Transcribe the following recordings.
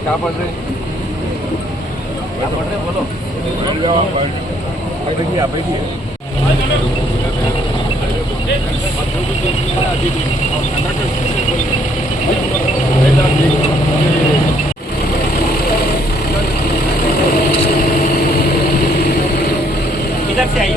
क्या पढ़ रहे बोलो। इधर से आइए।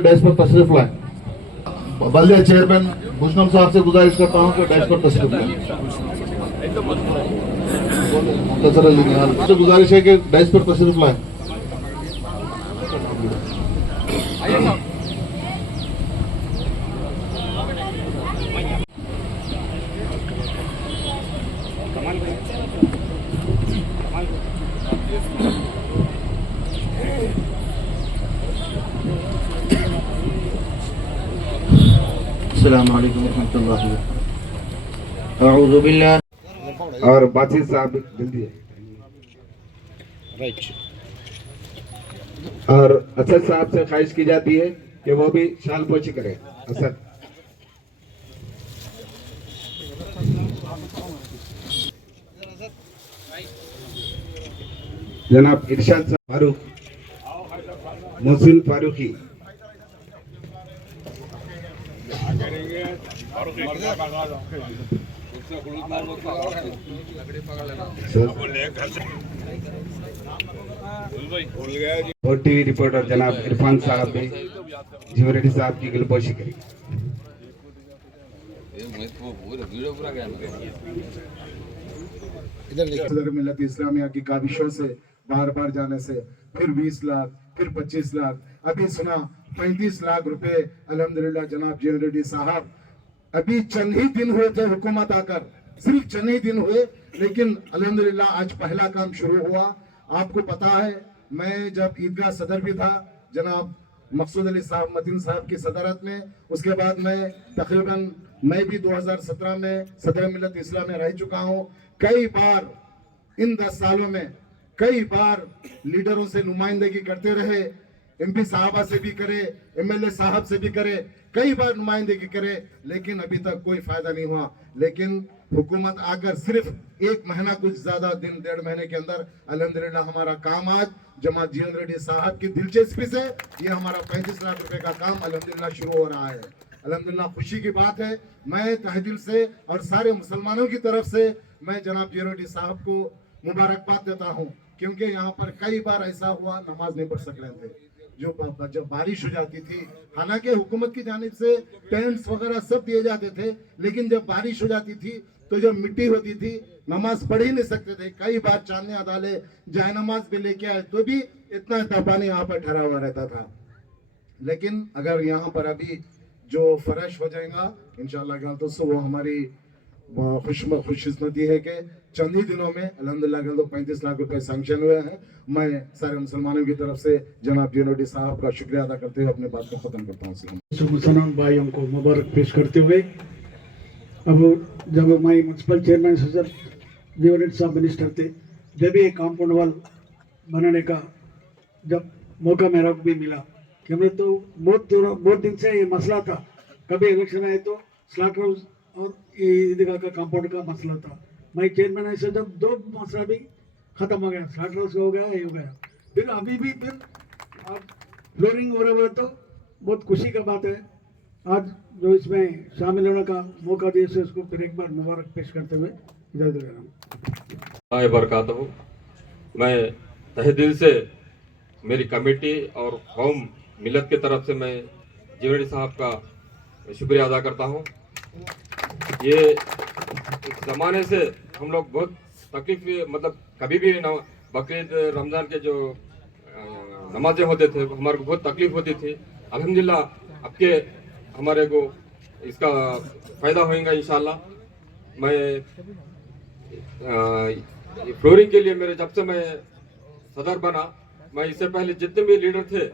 डैश पर तशरीफ लाए। बल्दिया चेयरमैन भूषणम साहब से गुजारिश करता हूँ कि डैश पर तशरीफ लाए। गुजारिश है कि डैश पर तशरीफ लाए। अस्सलामु अलैकुम रहमतुल्लाहि अऊज़ु बिल्लाह। और बासित साहब जल्दी है। राइट। और असद साहब से ख्वाहिश की जाती है कि वो भी शाल पोछी करें। असद जनाब इरशाद साहब फारूक मुसिल फारूकी और टीवी रिपोर्टर जनाब इरफान साहब भी जीवरेड्डी साहब की गिलपोशी करी। सदर मिल्लत इस्लामिया की काविशों से बार बार जाने से फिर 20 लाख फिर 25 लाख अभी सुना 35 लाख रुपए अल्हम्दुलिल्लाह जनाब जीवरेड्डी साहब अभी चंद ही दिन हुए थे हुकूमत आकर, सिर्फ चंद ही दिन हुए, लेकिन अल्हम्दुलिल्लाह आज पहला काम शुरू हुआ। आपको पता है मैं जब ईदगाह सदर भी था जनाब मकसूद अली साहब मतीन साहब की सदारत में, उसके बाद मैं तकरीबन मैं भी 2017 में सदर मिल्लत इस्लाम में रह चुका हूँ। कई बार इन 10 सालों में कई बार लीडरों से नुमाइंदगी करते रहे, एमपी साहबा से भी करे, एमएलए साहब से भी करे, कई बार नुमाइंदगी करे, लेकिन अभी तक कोई फायदा नहीं हुआ। लेकिन हुकूमत आकर सिर्फ 1 महीना कुछ ज्यादा दिन 1.5 महीने के अंदर अल्हम्दुलिल्लाह हमारा काम आज जमात जीवनरेड्डी साहब की दिलचस्पी से ये हमारा 35 लाख रुपए का काम अल्हम्दुलिल्लाह शुरू हो रहा है। अल्हम्दुलिल्लाह खुशी की बात है। मैं तहे दिल से और सारे मुसलमानों की तरफ से मैं जनाब जीवनरेड्डी साहब को मुबारकबाद देता हूँ, क्योंकि यहाँ पर कई बार ऐसा हुआ नमाज नहीं पढ़ सक रहे थे। जब बारिश हो जाती थी, हालांकि हुकूमत की जानिब से टेंट्स वगैरह सब दिए जाते थे, लेकिन जब बारिश हो जाती थी तो जब मिट्टी होती थी नमाज पढ़ ही नहीं सकते थे। कई बार चांदने अदाले जाए नमाज भी लेके आए तो भी इतना पानी यहाँ पर ठहरा हुआ रहता था। लेकिन अगर यहाँ पर अभी जो फर्श हो जाएगा इंशाअल्लाह तो वो हमारी खुशकिस्मती है कि चंद ही दिनों में अल्हम्दुलिल्लाह तो 35 लाख रुपए सैंक्शन हुए हैं। मैं सारे मुसलमानों की तरफ से जनाब जीवनरेड्डी साहब का शुक्रिया अदा करते हुए अपने बात को खत्म करता हूँ। मुसलमान भाइयों को मुबारक पेश करते हुए अब जब मैं म्यूनसिपल चेयरमैन सदर जीवनरेड्डी साहब मिनिस्टर थे, जब ये कॉम्पाउंड वॉल बनाने का जब मौका मेरा को भी मिला, क्योंकि तो बहुत दिन से ये मसला था, कभी इलेक्शन आए तो स्लॉटर हाउस और ये ईदगाह का कॉम्पाउंड का मसला था। मैं चेयरमैन ऐसे जब 2 मसला भी खत्म हो गया, स्लॉटर हाउस हो गया, ये हो गया, फिर अभी भी फिर अब फ्लोरिंग हो रहा है, तो बहुत खुशी का बात है। आज जो इसमें शामिल होने का मौका दिए से उसको फिर एक बार मुबारक पेश करते हुए इजाज़त ले रहा हूँ। बरकातहू। मैं तहे दिल से मेरी कमेटी और कौम मिलत के तरफ से मैं जीवनरेड्डी साहब का शुक्रिया अदा करता हूँ। ये जमाने से हम लोग बहुत तकलीफ, मतलब कभी भी बकरीद रमजान के जो नमाजें होते थे हमारे को बहुत तकलीफ होती थी। अल्हम्दुलिल्लाह अब के हमारे को इसका फायदा होगा इंशाल्लाह। मैं फ्लोरिंग के लिए मेरे जब से मैं सदर बना, मैं इससे पहले जितने भी लीडर थे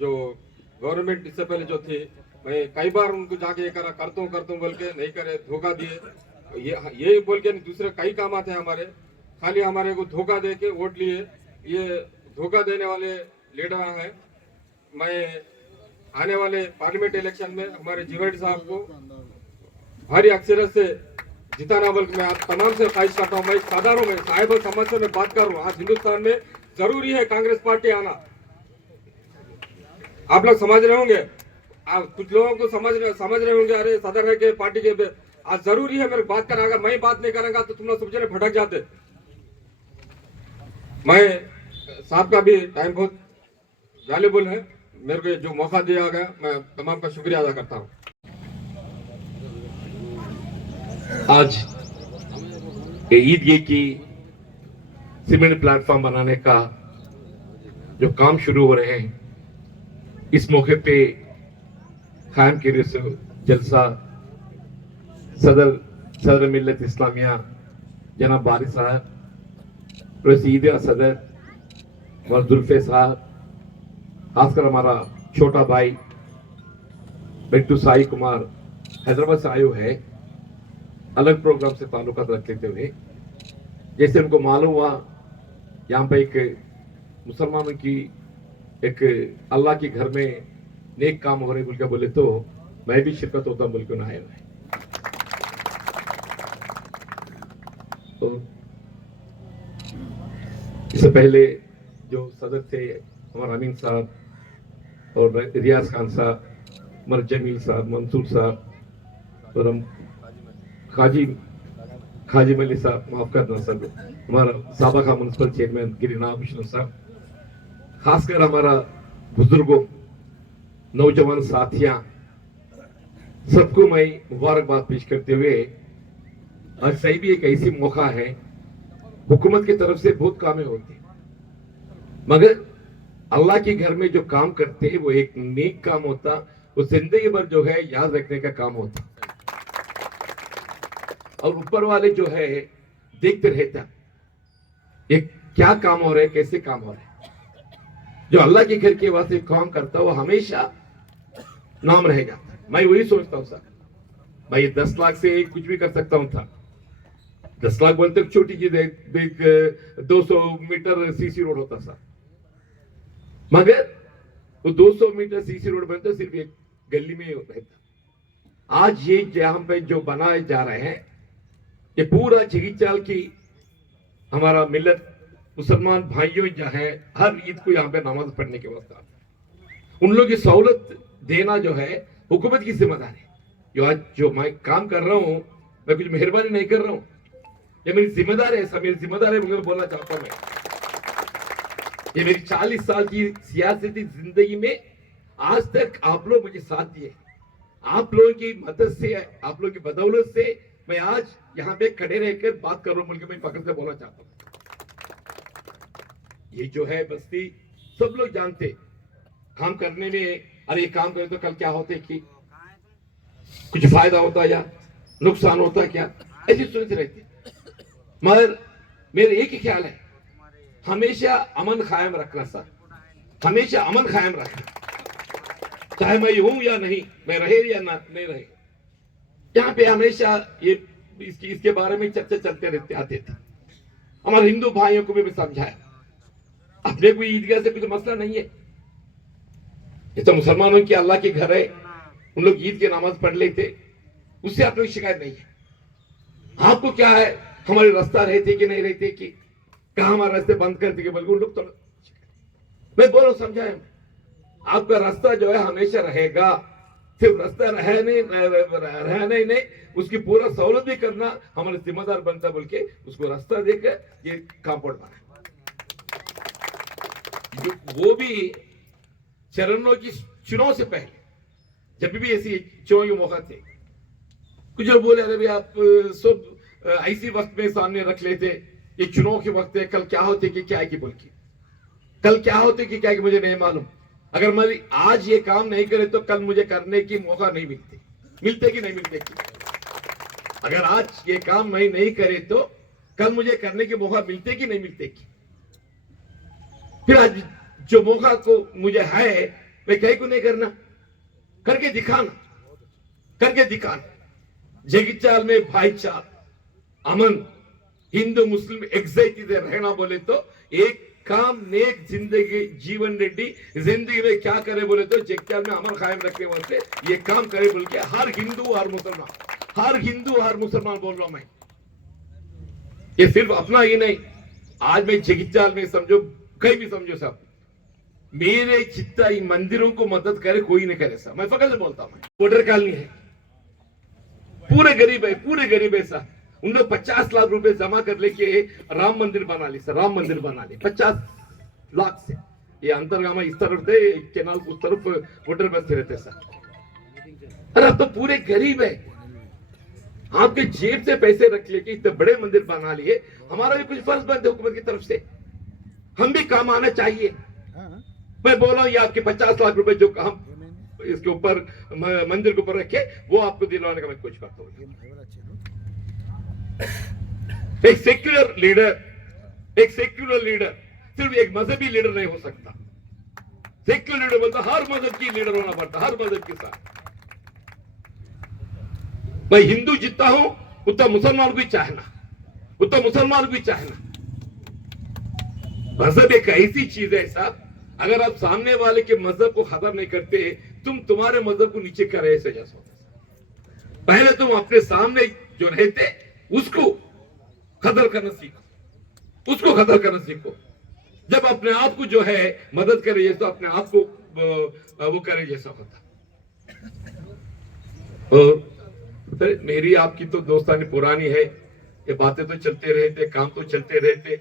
जो गवर्नमेंट इससे पहले जो थे, मैं कई बार उनको जाके ये करता हूँ बोल के नहीं करे, धोखा दिए, ये बोल के दूसरे कई काम आते हैं हमारे, खाली हमारे को धोखा दे के वोट लिए। ये धोखा देने वाले लीडर हैं। मैं आने वाले पार्लियामेंट इलेक्शन में हमारे जीवेड साहब को भारी अक्षर से जिताना बोल के मैं आप तमाम से ख्वाहिश करता हूँ। मैं साधारण में साहिब समाज से मैं बात कर रहा हूँ। आज हिंदुस्तान में जरूरी है कांग्रेस पार्टी आना। आप लोग समझ रहे होंगे, कुछ लोगों को समझ रहे होंगे, अरे सदर है के पार्टी के आज जरूरी है मेरे बात करा। अगर मैं बात नहीं करूंगा तो तुम लोग सब जने भटक जाते। मैं साहब का भी टाइम बहुत वैल्यूबल है, मेरे को जो मौका दिया गया मैं तमाम का शुक्रिया अदा करता हूँ। आज ईदगाह की सीमेंट प्लेटफॉर्म बनाने का जो काम शुरू हो रहे हैं, इस मौके पे खायम के जलसा सदर मिल्लत इस्लामिया जनाब बारी साहब, रसीदिया सदर और जुल्फे साहब, खासकर हमारा छोटा भाई बिट्टू साई कुमार हैदराबाद से आयो है, अलग प्रोग्राम से ताल्लुकात रख लेते हुए। जैसे उनको मालूम हुआ यहाँ पे एक मुसलमानों की एक अल्लाह के घर में नेक काम हो रहे बोल के बोले तो मैं भी शिरकत होता बोल के आया है। तो इससे पहले जो सदर थे हमारा अमीन साहब और रियाज खान साहब, हमारे जमील साहब, मंसूर साहब और हम खाजी मली साहब, माफ करना सर, हमारा साबका म्युनिसिपल चेयरमैन गिरिनाथ विष्णु साहब, खासकर हमारा बुजुर्गों, नौजवान साथियां, सबको मैं मुबारकबाद पेश करते हुए, आज सही भी एक ऐसी मौका है, हुकूमत की तरफ से बहुत कामें होती हैं, मगर अल्लाह के घर में जो काम करते हैं वो एक नेक काम होता, वो जिंदगी भर जो है याद रखने का काम होता, और ऊपर वाले जो है देखते रहता ये क्या काम हो रहा है, कैसे काम हो रहा है। जो अल्लाह के घर के वास्ते काम करता वो हमेशा नाम रह जाता। मैं वही सोचता हूँ सर, भाई 10 लाख से कुछ भी कर सकता हूँ था, 10 लाख बोलते छोटी चीज है, 200 मीटर सीसी रोड होता सर, मगर वो 200 मीटर सीसी रोड बनता सिर्फ एक गली में रहता। आज ये जहां पे जो बनाए जा रहे हैं, ये पूरा चिकित्साल की हमारा मिल्लत मुसलमान भाइयों जो है हर ईद को यहाँ पे नमाज पढ़ने के वास्ते उन लोगों की सहूलत देना जो है हुकूमत की जिम्मेदारी है। जो आज जो मैं काम कर रहा हूँ, मैं कुछ मेहरबानी नहीं कर रहा हूँ, ये मेरी जिम्मेदारी है, सब मेरी जिम्मेदारी है, मुझे बोलना चाहता हूँ मैं। ये मेरी 40 साल की सियासी जिंदगी में आज तक आप लोग मुझे साथ दिए, आप लोगों की मदद से, आप लोगों की बदौलत से मैं आज यहाँ पे खड़े रहकर बात कर रहा हूँ, मैं फख्र से बोलना चाहता हूँ। ये जो है बस्ती सब लोग जानते, काम करने में अरे काम करें तो कल क्या होते कि कुछ फायदा होता या नुकसान होता क्या, ऐसी सोच रहती। मगर मेरे एक ही ख्याल है, हमेशा अमन कायम रखना सर, हमेशा अमन कायम रखना, चाहे मैं हूं या नहीं, मैं रहे या ना नहीं रहे। यहाँ पे हमेशा ये इसके बारे में चर्चा चलते रहते आते थे। हमारे हिंदू भाइयों को भी समझाया, अपने कोई ईदगाह से कुछ मसला नहीं है, ये तो मुसलमानों की अल्लाह के घर है, उन लोग ईद की नमाज पढ़ लेते, उससे आप लोग शिकायत नहीं है। आपको क्या है हमारे रास्ता रहते कि नहीं रहते, कि कहा हमारे रास्ते बंद करते, बल्कि उन लोग तो मैं बोलो समझाए, आपका रास्ता जो है हमेशा रहेगा, सिर्फ रास्ता रहने ही नहीं, उसकी पूरा सहूलत भी करना हमारे जिम्मेदार बनता, बोल के उसको रास्ता देकर ये कंपाउंड बना। वो भी चरणों की चुनाव से पहले, जब भी ऐसी चुनाव के मौका थे, कुछ लोग बोले अरे भाई आप सब ऐसी वक्त में सामने रख लेते, ये चुनाव के वक्त है, कल क्या होते कि क्या है कि बोल के, कल क्या होते कि क्या है कि मुझे नहीं मालूम। अगर मैं आज ये काम नहीं करे तो कल मुझे करने की मौका नहीं मिलते कि नहीं मिलते की। अगर आज ये काम मैं नहीं करे तो कल मुझे करने की मौका मिलते कि नहीं मिलते की। फिर आज जो मौका को मुझे है मैं कहीं को नहीं करना, करके दिखाना। जगित्याल में भाईचारा, अमन, हिंदू मुस्लिम एग्जाइटी से रहना बोले तो एक काम नेक जिंदगी जीवन रेड्डी जिंदगी में क्या करे बोले तो जगित्याल में अमन कायम रखने वास्ते ये काम करे बोल के हर हिंदू हर मुसलमान बोल रहा हूं मैं। ये सिर्फ अपना ही नहीं, आज मैं जगित्याल में समझो कहीं भी समझो सब मेरे चित्ता इन मंदिरों को मदद करे कोई नहीं करे साहब। मैं फकत से बोलता हूं, बॉर्डर कॉलोनी है, पूरे गरीब है साहब। उन लोग 50 लाख रुपए जमा कर लेके राम मंदिर बना ली सर, 50 लाख से। ये अंतरगामा इस तरफ थे, केनाल उस तरफ बॉर्डर बसते रहते सर। अरे अब तो पूरे गरीब है, आपके जेब से पैसे रख लेके इतने बड़े मंदिर बना लिए। हमारा भी कुछ फर्ज बनते हुकूमत की तरफ से, हम भी काम आना चाहिए। मैं बोल रहा हूँ ये आपके 50 लाख रुपए जो हम इसके ऊपर मंदिर के ऊपर रखे वो आपको दिलवाने का मैं कुछ करता हूँ। एक सेक्युलर लीडर सिर्फ एक मजहबी लीडर नहीं हो सकता। सेक्युलर लीडर बोलता हर मजहब की लीडर होना पड़ता, हर मजहब के साथ। मैं हिंदू जितना हूं उतना मुसलमान भी चाहना, मजहब एक ऐसी चीज है साहब, अगर आप सामने वाले के मजहब को खत्म नहीं करते तुम तुम्हारे मजहब को नीचे कर रहे जैसा होता। पहले तुम अपने सामने जो रहते उसको कदर करना सीखो, जब अपने आप को जो है मदद करे तो अपने आप को वो करे जैसा होता। और मेरी आपकी तो दोस्तानी पुरानी है, ये बातें तो चलते रहते, काम तो चलते रहते।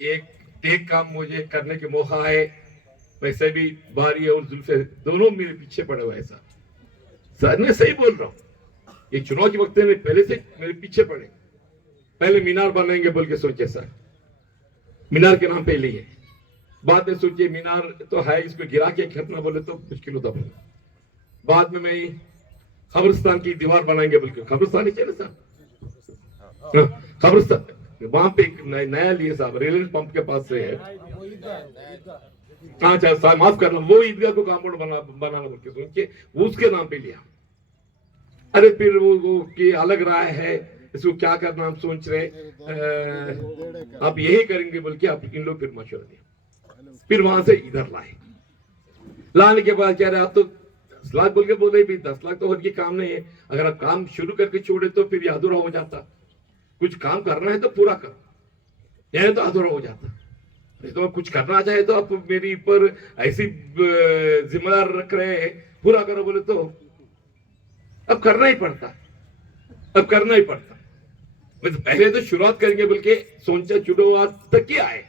एक काम मुझे करने के मौका है, वैसे भी बारी और जुल्फे दोनों मेरे पीछे पड़े हुए। ऐसा सर मैं सही बोल रहा हूँ, ये चुनाव के वक्त में पहले से मेरे पीछे पड़े। पहले मीनार बनाएंगे बोल के सोचे सर, मीनार के नाम पे लिए, बाद में सोचिए मीनार तो है, इसको गिरा के करना बोले तो मुश्किल होता। बाद में मैं कब्रिस्तान की दीवार बनाएंगे बोल के, कब्रिस्तान ही चले सर, कब्रिस्तान वहां पे एक नया लिए साहब, रेलवे पंप के पास से है। अच्छा माफ करना, वो ईदगाह को कॉम्पाउंड बनाना बोल के सोच के उसके नाम पे लिया। अरे फिर वो कि अलग राय है, इसको क्या करना हम सोच रहे, आप यही करेंगे बोल के आप इन लोग फिर मशवरा दिया। फिर वहां से इधर लाने के बाद कह रहे आप तो 10 लाख बोल के बोले भी 10 लाख तो और ये काम नहीं है। अगर आप काम शुरू करके छोड़े तो फिर ये अधूरा हो जाता। कुछ काम करना है तो पूरा करो, यह तो अधूरा हो जाता। तो कुछ करना चाहे तो आप मेरी ऊपर ऐसी जिम्मेदार रख रहे हैं, पूरा करो बोले तो अब करना ही पड़ता। पहले तो शुरुआत करेंगे बोल के सोचा शुरुआत तक ही आए,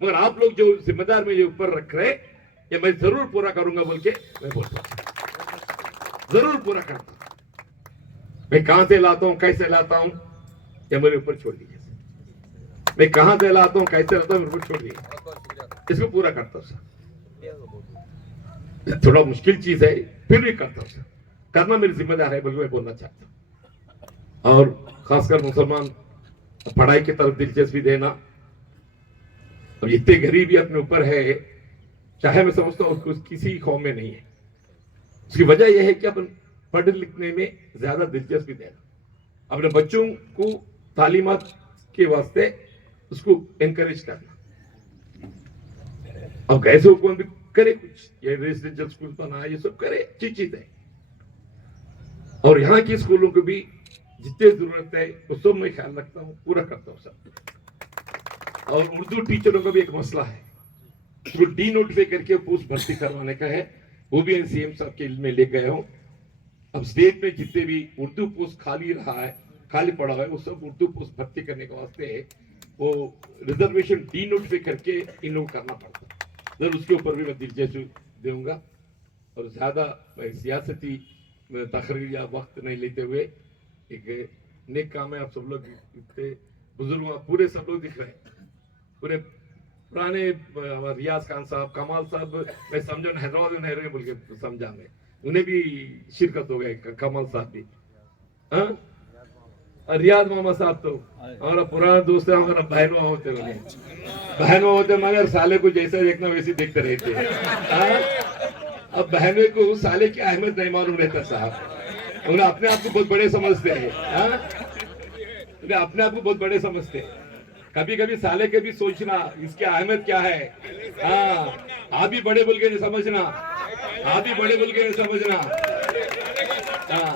मगर आप लोग जो जिम्मेदार मेरे ऊपर रख रहे ये मैं जरूर पूरा करूंगा बोल के मैं बोलता हूं, जरूर पूरा करता हूं। मैं कहां से लाता हूं, कैसे लाता हूं, ये मेरे ऊपर छोड़ दीजिए। मैं कहां से लाता हूं, कैसे लाता हूं, मेरे ऊपर छोड़ दीजिए, इसको पूरा करता हूं सर। थोड़ा मुश्किल चीज है फिर भी करता हूं सर, करना मेरी जिम्मेदार है बल्कि मैं बोलना चाहता हूं। और खासकर मुसलमान पढ़ाई की तरफ दिलचस्पी देना। अब इतने गरीबी अपने ऊपर है, चाहे मैं समझता हूं उसको किसी कौम में नहीं है। उसकी वजह यह है कि अपन पढ़ने लिखने में ज्यादा दिलचस्पी देना, अपने बच्चों को तालीमात के वास्ते उसको एनकरेज करना। अब कैसे हुकूमत भी करे कुछ, ये रेजिडेंशियल स्कूल बनाए, ये सब करे, अच्छी चीज है। और यहाँ की स्कूलों को भी जितने जरूरत है उस सब मैं ख्याल रखता हूँ, पूरा करता हूँ सब। और उर्दू टीचरों का भी एक मसला है, उसको डी नोटिफाई करके पोस्ट भर्ती करवाने का है, वो भी सीएम साहब के में ले गया हूँ। अब स्टेट में जितने भी उर्दू पोस्ट खाली पड़ा हुआ है वो सब उर्दू पोस्ट भर्ती करने के वास्ते है, वो रिजर्वेशन डी नोटिफाई करके इन लोग करना पड़ता है। जरूर उसके ऊपर भी मैं दिलचस्पी दूंगा। और ज्यादा सियासती तकरीर या वक्त नहीं लेते हुए एक नेक काम है। आप सब लोग इतने बुजुर्ग पूरे सब लोग दिख रहे हैं, पूरे पुराने रियाज खान साहब, कमाल साहब, मैं समझो हैदराबाद में रह रहे बोल के समझा मैं, उन्हें भी शिरकत हो गए, कमाल साहब भी, हाँ, और रियाज मामा साहब तो हमारा पुराना दोस्त है, हमारा बहनों होते बहनों होते, मगर साले को जैसा देखना वैसे देखते रहते हैं, हाँ? अब बहनों को साले की अहमियत नहीं मालूम रहता साहब, उन्हें अपने आप को बहुत बड़े समझते हैं, हाँ? उन्हें अपने आप को बहुत बड़े समझते हैं। कभी कभी साले के भी सोचना इसकी अहमियत क्या है, हाँ, आप भी बड़े बोल के नहीं समझना, आप भी बड़े बोल के नहीं समझना,